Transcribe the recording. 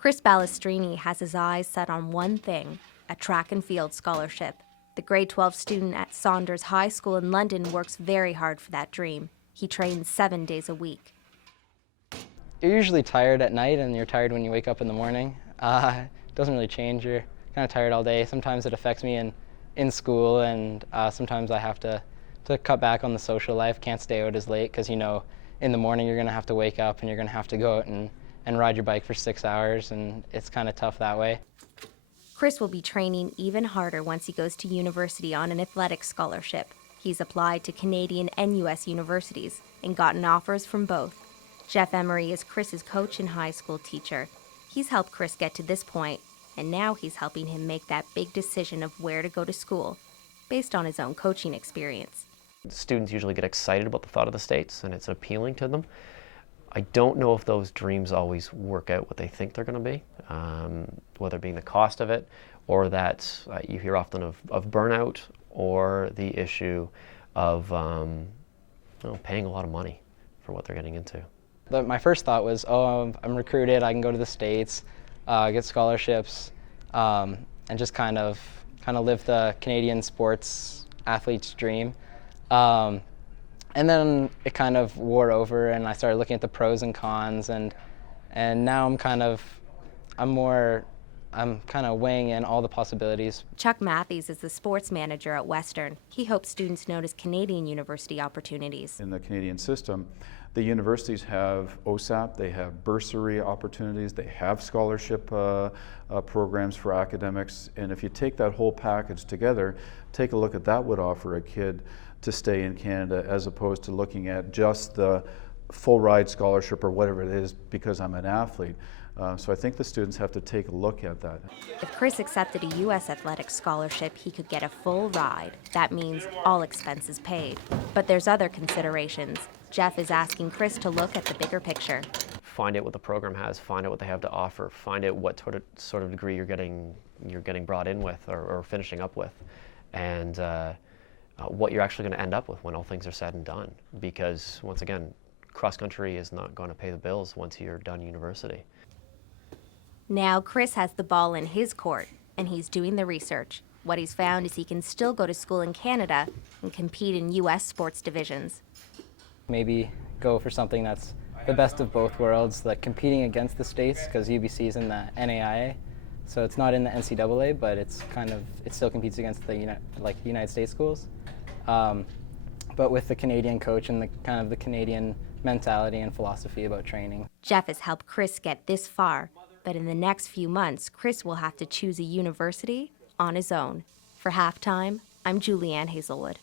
Chris Balestrini has his eyes set on one thing, a track and field scholarship. The grade 12 student at Saunders High School in London works very hard for that dream. He trains 7 days a week. You're usually tired at night and you're tired when you wake up in the morning. It doesn't really change. You're kind of tired all day. Sometimes it affects me in school, and sometimes I have to cut back on the social life. Can't stay out as late because, you know, in the morning you're going to have to wake up and you're going to have to go out and ride your bike for 6 hours, and it's kind of tough that way. Chris will be training even harder once he goes to university on an athletics scholarship. He's applied to Canadian and U.S. universities and gotten offers from both. Jeff Emery is Chris's coach and high school teacher. He's helped Chris get to this point, and now he's helping him make that big decision of where to go to school, based on his own coaching experience. Students usually get excited about the thought of the States, and it's appealing to them. I don't know if those dreams always work out what they think they're going to be, whether it being the cost of it, or that you hear often of burnout, or the issue of paying a lot of money for what they're getting into. My first thought was, oh, I'm recruited, I can go to the States, get scholarships, and just kind of live the Canadian sports athlete's dream. And then it kind of wore over, and I started looking at the pros and cons, and now I'm kind of weighing in all the possibilities. Chuck Matthews is the sports manager at Western. He hopes students notice Canadian university opportunities. In the Canadian system, the universities have OSAP, they have bursary opportunities, they have scholarship programs for academics, and if you take that whole package together, take a look at that would offer a kid to stay in Canada, as opposed to looking at just the full ride scholarship or whatever it is because I'm an athlete. So I think the students have to take a look at that. If Chris accepted a U.S. athletics scholarship, he could get a full ride. That means all expenses paid. But there's other considerations. Jeff is asking Chris to look at the bigger picture. Find out what the program has, find out what they have to offer, find out what sort of degree you're getting brought in with or finishing up with, and what you're actually going to end up with when all things are said and done. Because once again, cross country is not going to pay the bills once you're done university. Now Chris has the ball in his court, and he's doing the research. What he's found is he can still go to school in Canada and compete in U.S. sports divisions. Maybe go for something that's the best of both worlds, like competing against the States, because UBC is in the NAIA, so it's not in the NCAA, but it still competes against the United States schools. But with the Canadian coach and the Canadian mentality and philosophy about training. Jeff has helped Chris get this far, but in the next few months, Chris will have to choose a university on his own. For Halftime, I'm Julianne Hazelwood.